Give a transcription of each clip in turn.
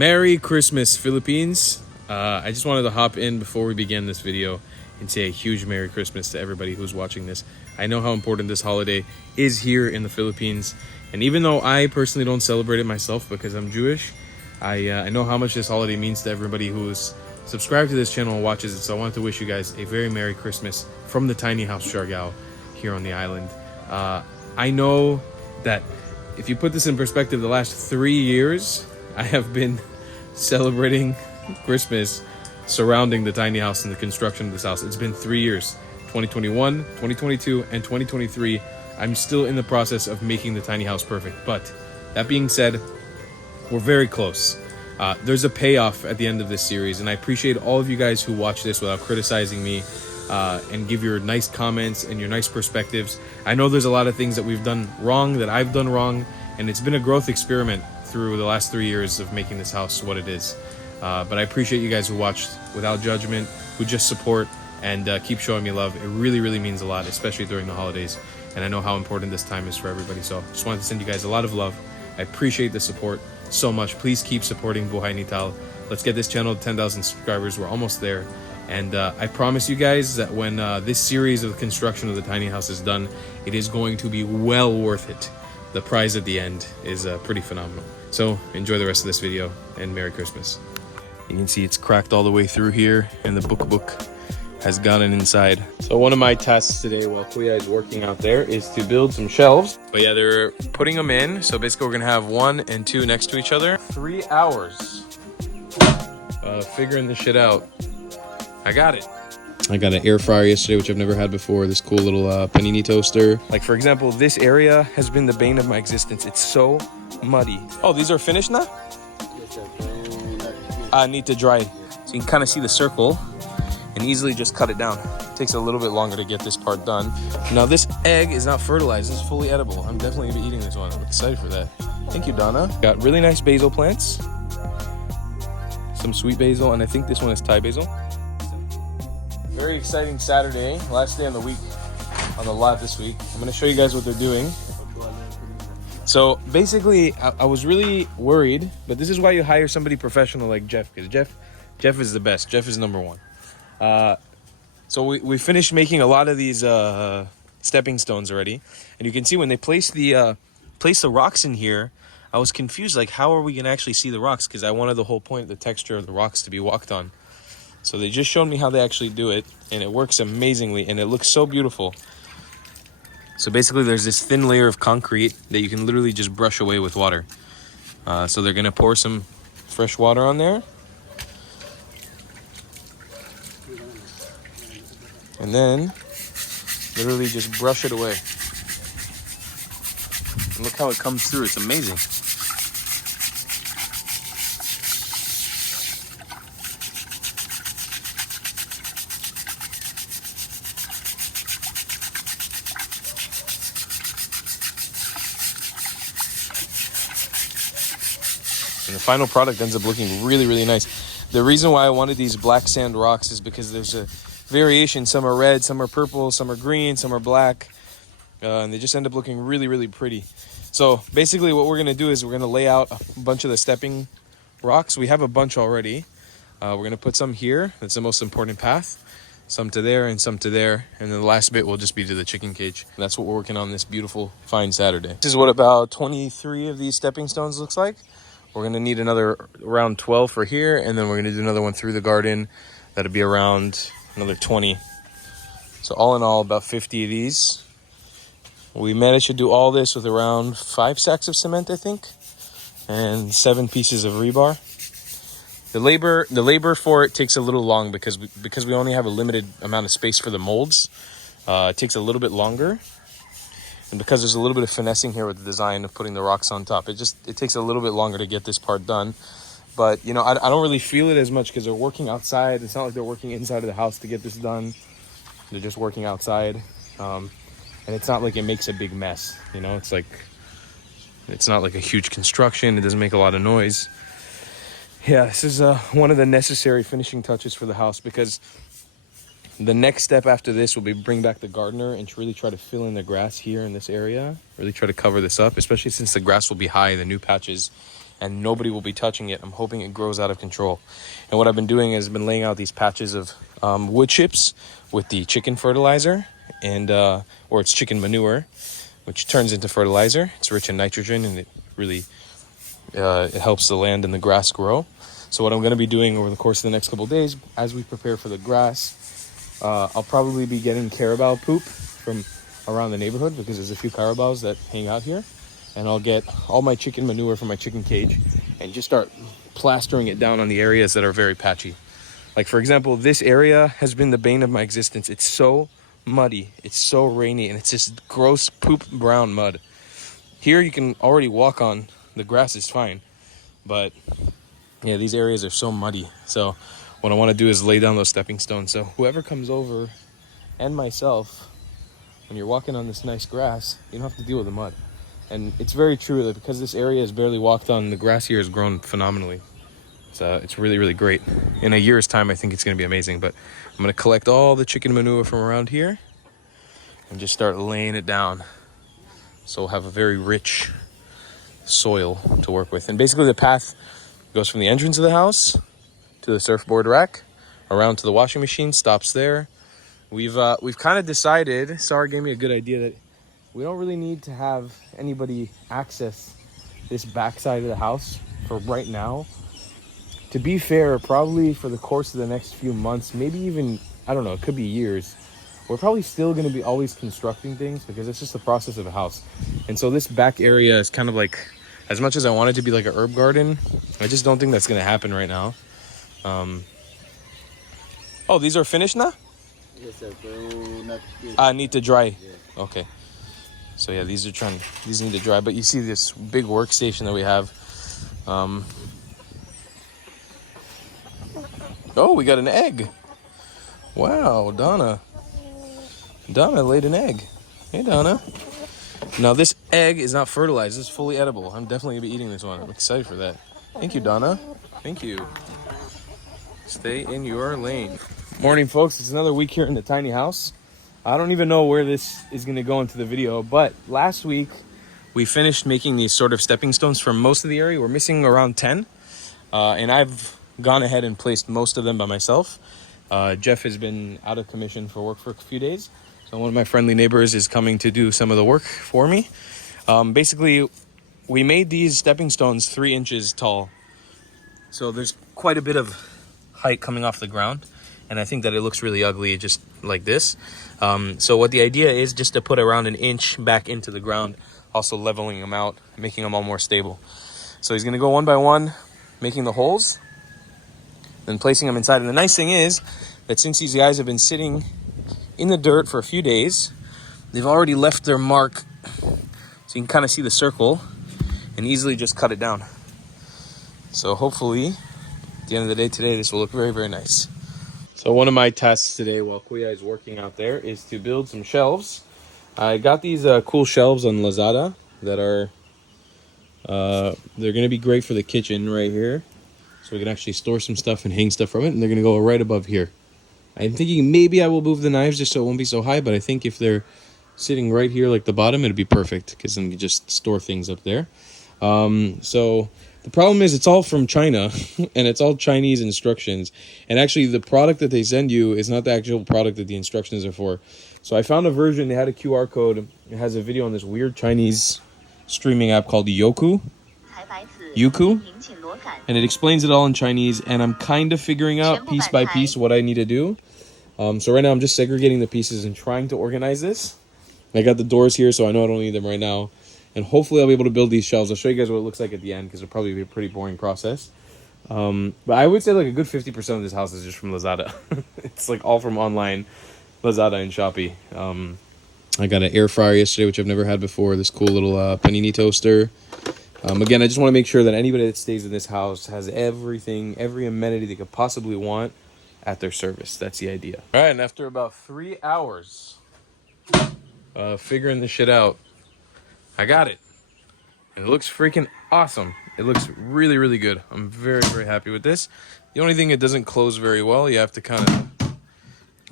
Merry Christmas, Philippines. I just wanted to hop in before we begin this video and say a huge Merry Christmas to everybody who's watching this. I know how important this holiday is here in the Philippines, and even though I personally don't celebrate it myself because I'm Jewish, I know how much this holiday means to everybody who's subscribed to this channel and watches it. So I wanted to wish you guys a very Merry Christmas from the tiny house Siargao here on the island. I know that if you put this in perspective, the last 3 years I have been celebrating Christmas surrounding the tiny house and the construction of this house. It's been 3 years, 2021, 2022, and 2023. I'm still in the process of making the tiny house perfect. But that being said, we're very close. There's a payoff at the end of this series, and I appreciate all of you guys who watch this without criticizing me and give your nice comments and your nice perspectives. I know there's a lot of things that we've done wrong, that I've done wrong, and it's been a growth experiment through the last 3 years of making this house what it is. But I appreciate you guys who watched without judgment, who just support and keep showing me love. It really, really means a lot, especially during the holidays. And I know how important this time is for everybody. So just wanted to send you guys a lot of love. I appreciate the support so much. Please keep supporting Buhay Nital. Let's get this channel to 10,000 subscribers. We're almost there. And I promise you guys that when this series of the construction of the tiny house is done, it is going to be well worth it. The prize at the end is pretty phenomenal. So enjoy the rest of this video and Merry Christmas. You can see it's cracked all the way through here and the book has gotten inside. So one of my tasks today while Kuya is working out there is to build some shelves. But yeah, they're putting them in. So basically we're gonna have 1 and 2 next to each other. 3 hours figuring this shit out. I got it. I got an air fryer yesterday, which I've never had before. This cool little panini toaster. Like for example, this area has been the bane of my existence. It's so muddy. Oh, these are finished now? I need to dry. So you can kind of see the circle and easily just cut it down. It takes a little bit longer to get this part done. Now this egg is not fertilized, it's fully edible. I'm definitely gonna be eating this one. I'm excited for that. Thank you, Donna. Got really nice basil plants. Some sweet basil, and I think this one is Thai basil. Very exciting Saturday, last day on the week, on the lot this week. I'm gonna show you guys what they're doing. So basically, I was really worried, but this is why you hire somebody professional like Jeff, because Jeff is the best. Jeff is number one. So we finished making a lot of these stepping stones already, and you can see when they place the rocks in here, I was confused, like how are we gonna actually see the rocks? Because I wanted the whole point, the texture of the rocks to be walked on. So they just showed me how they actually do it, and it works amazingly, and it looks so beautiful. So basically there's this thin layer of concrete that you can literally just brush away with water. So they're gonna pour some fresh water on there. And then literally just brush it away. And look how it comes through, it's amazing. And the final product ends up looking really, really nice. The reason why I wanted these black sand rocks is because there's a variation. Some are red, some are purple, some are green, some are black. And they just end up looking really, really pretty. So basically what we're gonna do is we're gonna lay out a bunch of the stepping rocks. We have a bunch already. We're gonna put some here. That's the most important path. Some to there and some to there. And then the last bit will just be to the chicken cage. And that's what we're working on this beautiful, fine Saturday. This is what about 23 of these stepping stones looks like. We're gonna need another around 12 for here, and then we're gonna do another one through the garden. That'll be around another 20. So all in all, about 50 of these. We managed to do all this with around 5 sacks of cement, I think, and 7 pieces of rebar. The labor for it takes a little long because we only have a limited amount of space for the molds. It takes a little bit longer. And because there's a little bit of finessing here with the design of putting the rocks on top, it takes a little bit longer to get this part done. But, you know, I don't really feel it as much because they're working outside. It's not like they're working inside of the house to get this done. They're just working outside. And it's not like it makes a big mess, you know? It's not like a huge construction. It doesn't make a lot of noise. Yeah, this is one of the necessary finishing touches for the house, because the next step after this will be bring back the gardener and really try to fill in the grass here in this area. Really try to cover this up, especially since the grass will be high, the new patches. and nobody will be touching it. I'm hoping it grows out of control. And what I've been doing is been laying out these patches of wood chips with the chicken fertilizer, and or it's chicken manure, which turns into fertilizer. It's rich in nitrogen, and it really it helps the land and the grass grow. So what I'm going to be doing over the course of the next couple of days, as we prepare for the grass, I'll probably be getting carabao poop from around the neighborhood, because there's a few carabaos that hang out here. And I'll get all my chicken manure from my chicken cage and just start plastering it down on the areas that are very patchy. Like, for example, this area has been the bane of my existence. It's so muddy, it's so rainy, and it's just gross poop brown mud. Here you can already walk on, the grass is fine, but yeah, these areas are so muddy. So what I want to do is lay down those stepping stones, so whoever comes over, and myself, when you're walking on this nice grass, you don't have to deal with the mud. And it's very true that because this area is barely walked on, the grass here has grown phenomenally. It's really, really great. In a year's time, I think it's going to be amazing. But I'm going to collect all the chicken manure from around here and just start laying it down. So we'll have a very rich soil to work with. And basically the path goes from the entrance of the house to the surfboard rack, around to the washing machine, stops there. We've kind of decided, Sarah gave me a good idea, that we don't really need to have anybody access this backside of the house for right now. To be fair, probably for the course of the next few months, maybe even, I don't know, it could be years, we're probably still going to be always constructing things, because it's just the process of a house. And so this back area is kind of like, as much as I want it to be like an herb garden, I just don't think that's going to happen right now. Oh, these are finished now? Yes, sir. Not need to dry. Yeah. Okay. So yeah, these need to dry. But you see this big workstation that we have. Oh, we got an egg. Wow, Donna. Donna laid an egg. Hey, Donna. Now this egg is not fertilized. It's fully edible. I'm definitely gonna be eating this one. I'm excited for that. Thank you, Donna. Thank you. Stay in your lane. Morning, folks. It's another week here in the tiny house. I don't even know where this is going to go into the video, but last week we finished making these sort of stepping stones for most of the area. We're missing around 10, and I've gone ahead and placed most of them by myself. Jeff has been out of commission for work for a few days, so one of my friendly neighbors is coming to do some of the work for me. Basically, we made these stepping stones 3 inches tall, so there's quite a bit of height coming off the ground. And I think that it looks really ugly just like this. So what the idea is, just to put around 1 inch back into the ground, also leveling them out, making them all more stable. So he's gonna go one by one, making the holes, then placing them inside. And the nice thing is that since these guys have been sitting in the dirt for a few days, they've already left their mark. So you can kind of see the circle and easily just cut it down. So hopefully, at the end of the day today, this will look very, very nice. So one of my tasks today while Kuya is working out there is to build some shelves. I got these cool shelves on Lazada that are, they're going to be great for the kitchen right here. So we can actually store some stuff and hang stuff from it, and they're going to go right above here. I'm thinking maybe I will move the knives just so it won't be so high, but I think if they're sitting right here like the bottom, it'd be perfect, because then you can just store things up there. So the problem is it's all from China and it's all Chinese instructions. And actually the product that they send you is not the actual product that the instructions are for. So I found a version, they had a QR code. It has a video on this weird Chinese streaming app called Youku. And it explains it all in Chinese. And I'm kind of figuring out piece by piece what I need to do. So right now I'm just segregating the pieces and trying to organize this. I got the doors here, so I know I don't need them right now. And hopefully I'll be able to build these shelves. I'll show you guys what it looks like at the end, because it'll probably be a pretty boring process. But I would say like a good 50% of this house is just from Lazada. It's like all from online, Lazada and Shopee. I got an air fryer yesterday, which I've never had before. This cool little panini toaster. Again, I just want to make sure that anybody that stays in this house has everything, every amenity they could possibly want at their service. That's the idea. All right, and after about 3 hours figuring this shit out, I got it. And it looks freaking awesome. It looks really, really good. I'm very, very happy with this. The only thing, it doesn't close very well. You have to kind of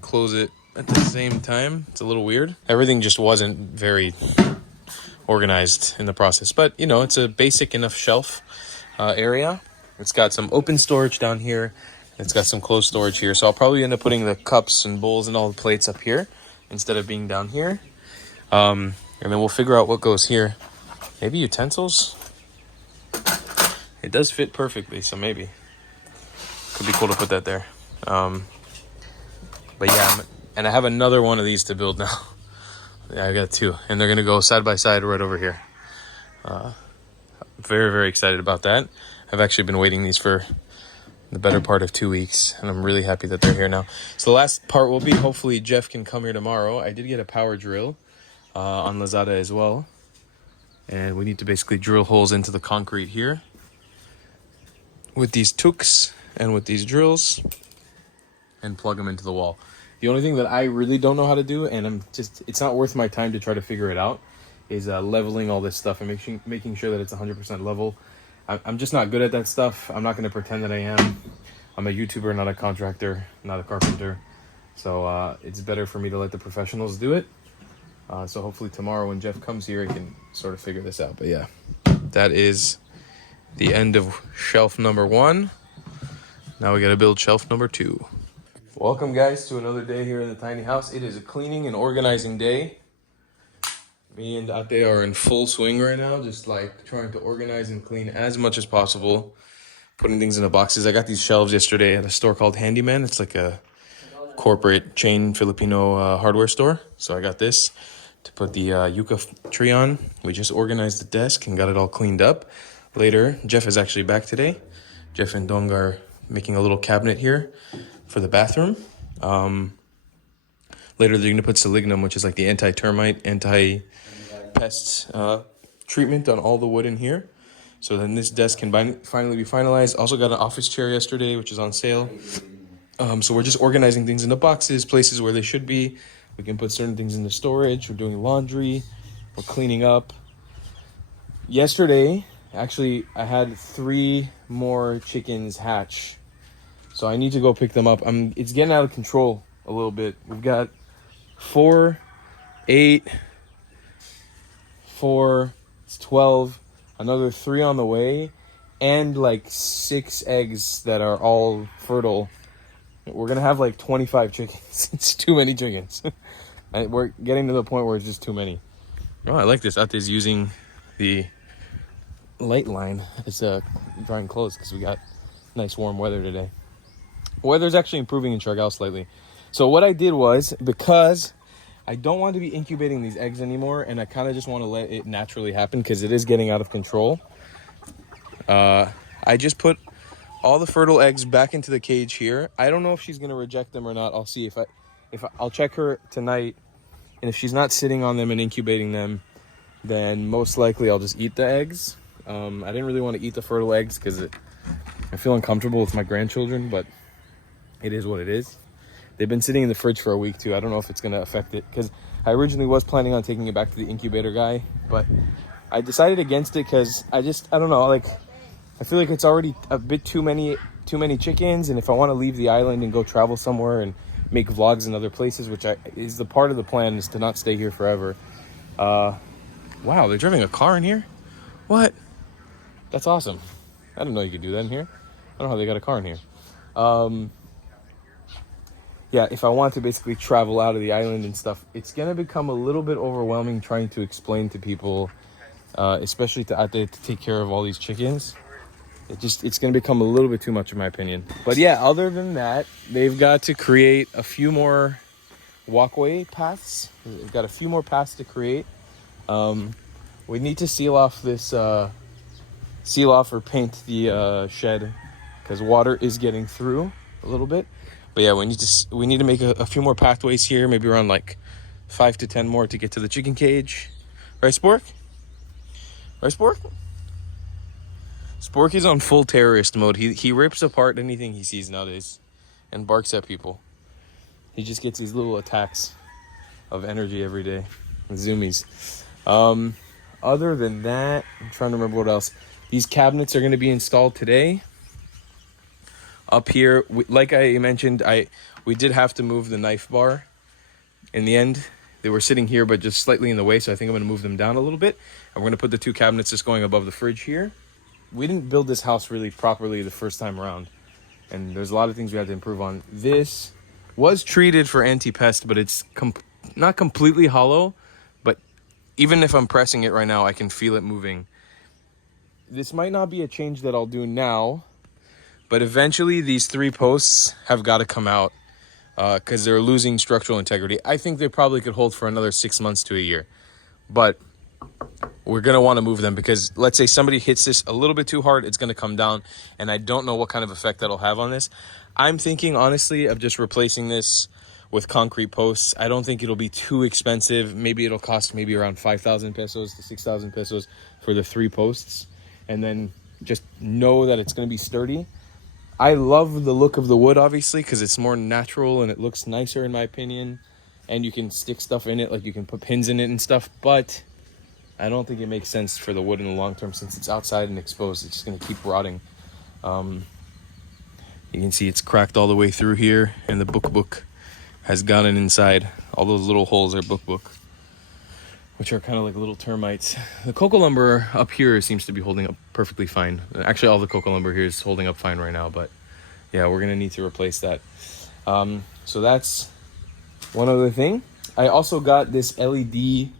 close it at the same time. It's a little weird. Everything just wasn't very organized in the process. But, you know, it's a basic enough shelf. area. It's got some open storage down here. It's got some closed storage here. So I'll probably end up putting the cups and bowls and all the plates up here instead of being down here. And then we'll figure out what goes here. Maybe utensils? It does fit perfectly, so maybe. Could be cool to put that there. But yeah, and I have another one of these to build now. Yeah, I got two. And they're going to go side by side right over here. Very, very excited about that. I've actually been waiting these for the better part of 2 weeks, and I'm really happy that they're here now. So the last part will be, hopefully Jeff can come here tomorrow. I did get a power drill on Lazada as well. And we need to basically drill holes into the concrete here with these tuks and with these drills and plug them into the wall. The only thing that I really don't know how to do, and it's not worth my time to try to figure it out, is leveling all this stuff and making sure that it's 100% level. I'm just not good at that stuff. I'm not going to pretend that I am. I'm a YouTuber, not a contractor, not a carpenter. So it's better for me to let the professionals do it. So hopefully tomorrow when Jeff comes here, I can sort of figure this out. But yeah, that is the end of shelf number 1. Now we got to build shelf number 2. Welcome guys to another day here in the tiny house. It is a cleaning and organizing day. Me and Ate are in full swing right now, just like trying to organize and clean as much as possible, putting things into boxes. I got these shelves yesterday at a store called Handyman. It's like a corporate chain Filipino hardware store. So I got this to put the yucca tree on. We just organized the desk and got it all cleaned up. Later, Jeff is actually back today. Jeff and Dong are making a little cabinet here for the bathroom. Later, they're going to put Selignum, which is like the anti-termite, anti-pest treatment on all the wood in here. So then this desk can finally be finalized. Also got an office chair yesterday, which is on sale. So we're just organizing things into boxes, places where they should be. We can put certain things into storage. We're doing laundry. We're cleaning up. Yesterday, actually, I had 3 more chickens hatch. So I need to go pick them up. It's getting out of control a little bit. We've got 4, 8, 4, it's 12, another 3 on the way, and like 6 eggs that are all fertile. We're gonna have like 25 chickens. It's too many chickens. We're getting to the point where it's just too many. Oh, I like this. Ate's using the light line as drying clothes because we got nice warm weather today. Weather's actually improving in Siargao slightly. So what I did was, because I don't want to be incubating these eggs anymore, and I kind of just want to let it naturally happen because it is getting out of control. I just put all the fertile eggs back into the cage here. I don't know if she's going to reject them or not. I'll see I'll check her tonight, and if she's not sitting on them and incubating them, then most likely I'll just eat the eggs. I didn't really want to eat the fertile eggs because I feel uncomfortable with my grandchildren, but it is what it is. They've been sitting in the fridge for a week too. I don't know if it's going to affect it because I originally was planning on taking it back to the incubator guy, but I decided against it because I don't know, like I feel like it's already a bit too many chickens, and if I want to leave the island and go travel somewhere and make vlogs in other places, which is the part of the plan, is to not stay here forever. Wow, they're driving a car in here? What? That's awesome. I didn't know you could do that in here. I don't know how they got a car in here. Yeah, if I want to basically travel out of the island and stuff, it's going to become a little bit overwhelming trying to explain to people, especially to Ate, to take care of all these chickens. It's going to become a little bit too much in my opinion. But yeah, other than that, they've got to create a few more walkway paths. They've got a few more paths to create. We need to seal off or paint the shed because water is getting through a little bit. But yeah, we need to make a few more pathways here, maybe around like 5 to 10 more to get to the chicken cage. Right, Spork? Right, Spork? Spork is on full terrorist mode. He rips apart anything he sees nowadays and barks at people. He just gets these little attacks of energy every day. Zoomies. Other than that, I'm trying to remember what else. These cabinets are going to be installed today. Up here, like I mentioned, we did have to move the knife bar. In the end, they were sitting here, but just slightly in the way, so I think I'm going to move them down a little bit. And we're going to put the 2 cabinets just going above the fridge here. we didn't build this house really properly the first time around, and there's a lot of things we had to improve on. This was treated for anti-pest, but it's not completely hollow, but even if I'm pressing it right now, I can feel it moving. This might not be a change that I'll do now, but eventually these 3 posts have got to come out because they're losing structural integrity. I think they probably could hold for another 6 months to a year, but we're going to want to move them because let's say somebody hits this a little bit too hard, it's going to come down, and I don't know what kind of effect that'll have on this. I'm thinking, honestly, of just replacing this with concrete posts. I don't think it'll be too expensive. Maybe it'll cost maybe around 5,000 pesos to 6,000 pesos for the 3 posts, and then just know that it's going to be sturdy. I love the look of the wood, obviously, because it's more natural and it looks nicer in my opinion, and you can stick stuff in it, like you can put pins in it and stuff, but I don't think it makes sense for the wood in the long term since it's outside and exposed. It's just going to keep rotting. You can see it's cracked all the way through here, and the book has gotten inside. All those little holes are book, which are kind of like little termites. The cocoa lumber up here seems to be holding up perfectly fine. Actually, all the cocoa lumber here is holding up fine right now, but yeah, we're going to need to replace that. So that's one other thing. I also got this LED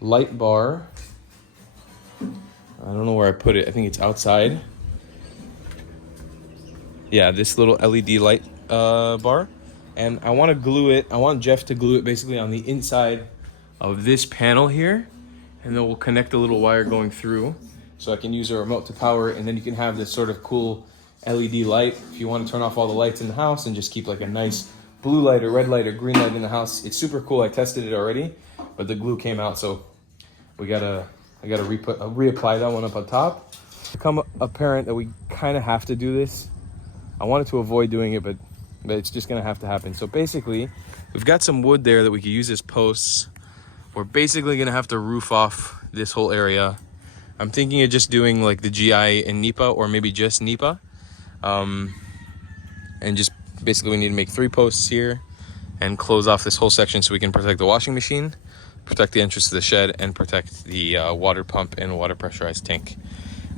light bar. I don't know where I put it. I think it's outside. Yeah, this little LED light bar. And I want to glue it. I want Jeff to glue it basically on the inside of this panel here. And then we'll connect a little wire going through so I can use a remote to power it. And then you can have this sort of cool LED light. If you want to turn off all the lights in the house and just keep like a nice blue light or red light or green light in the house. It's super cool. I tested it already, but the glue came out. So I gotta reapply that one up on top. It's become apparent that we kind of have to do this. I wanted to avoid doing it, but it's just gonna have to happen. So basically, we've got some wood there that we could use as posts. We're basically gonna have to roof off this whole area. I'm thinking of just doing like the GI and NEPA, or maybe just NEPA. And just basically we need to make 3 posts here and close off this whole section so we can protect the washing machine, protect the entrance to the shed, and protect the water pump and water pressurized tank.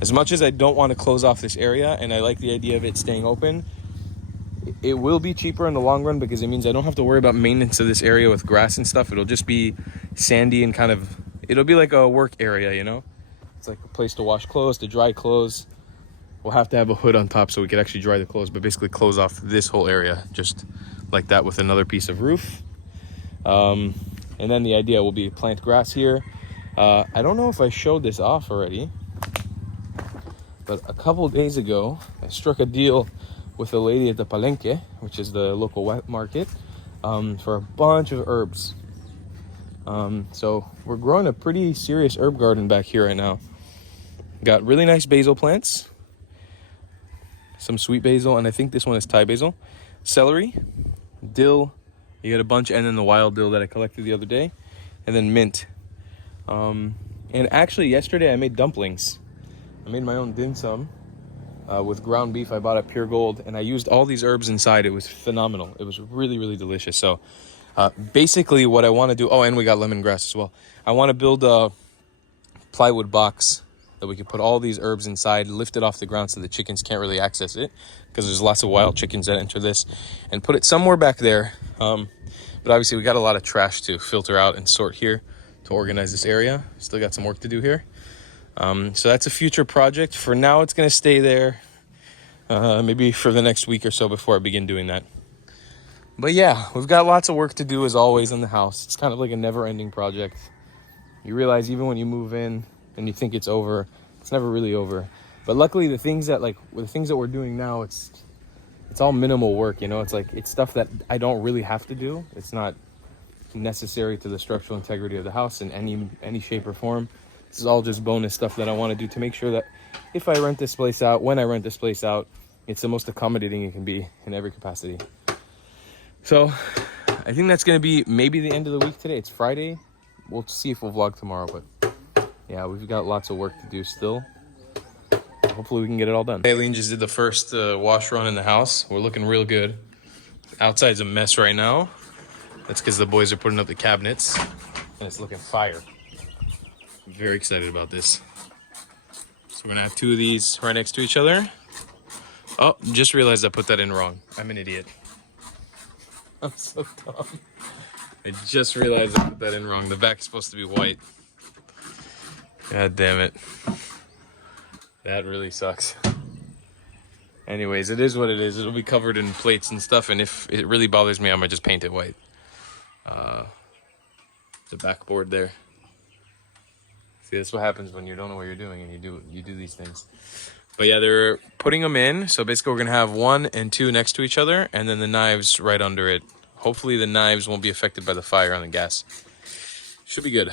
As much as I don't want to close off this area and I like the idea of it staying open, it will be cheaper in the long run because it means I don't have to worry about maintenance of this area with grass and stuff. It'll just be sandy and it'll be like a work area, you know? It's like a place to wash clothes, to dry clothes. We'll have to have a hood on top so we could actually dry the clothes, but basically close off this whole area just like that with another piece of roof. And then the idea will be plant grass here. I don't know if I showed this off already, but a couple days ago, I struck a deal with a lady at the Palenque, which is the local wet market, for a bunch of herbs. So we're growing a pretty serious herb garden back here right now. Got really nice basil plants, some sweet basil, and I think this one is Thai basil, celery, dill, you get a bunch, and then the wild dill that I collected the other day, and then mint. And actually yesterday I made dumplings. I made my own dim sum with ground beef I bought at Pure Gold, and I used all these herbs inside. It was phenomenal. It was really, really delicious. So basically what I want to do, oh, and we got lemongrass as well. I want to build a plywood box that we can put all these herbs inside, lift it off the ground so the chickens can't really access it because there's lots of wild chickens that enter this, and put it somewhere back there. But obviously we got a lot of trash to filter out and sort here to organize this area. Still got some work to do here. So that's a future project. For now, it's going to stay there, maybe for the next week or so before I begin doing that. But yeah, we've got lots of work to do as always in the house. It's kind of like a never-ending project. You realize even when you move in and you think it's over, it's never really over. But luckily, the things that we're doing now, it's all minimal work. You know, it's stuff that I don't really have to do. It's not necessary to the structural integrity of the house in any shape or form. This is all just bonus stuff that I want to do to make sure that if I rent this place out, when I rent this place out, it's the most accommodating it can be in every capacity. So I think that's going to be maybe the end of the week today. It's Friday. We'll see if we'll vlog tomorrow, but yeah, we've got lots of work to do still. Hopefully we can get it all done. Aileen just did the first wash run in the house. We're looking real good. Outside's a mess right now. That's because the boys are putting up the cabinets and it's looking fire. I'm very excited about this. So we're gonna have two of these right next to each other. Oh, just realized I put that in wrong. I'm an idiot. I'm so dumb. I just realized I put that in wrong. The back is supposed to be white. God damn it. That really sucks. Anyways, it is what it is. It'll be covered in plates and stuff, and if it really bothers me, I might just paint it white. The backboard there. See, that's what happens when you don't know what you're doing and you do these things. But yeah, they're putting them in. So basically we're gonna have 1 and 2 next to each other, and then the knives right under it. Hopefully the knives won't be affected by the fire on the gas. Should be good.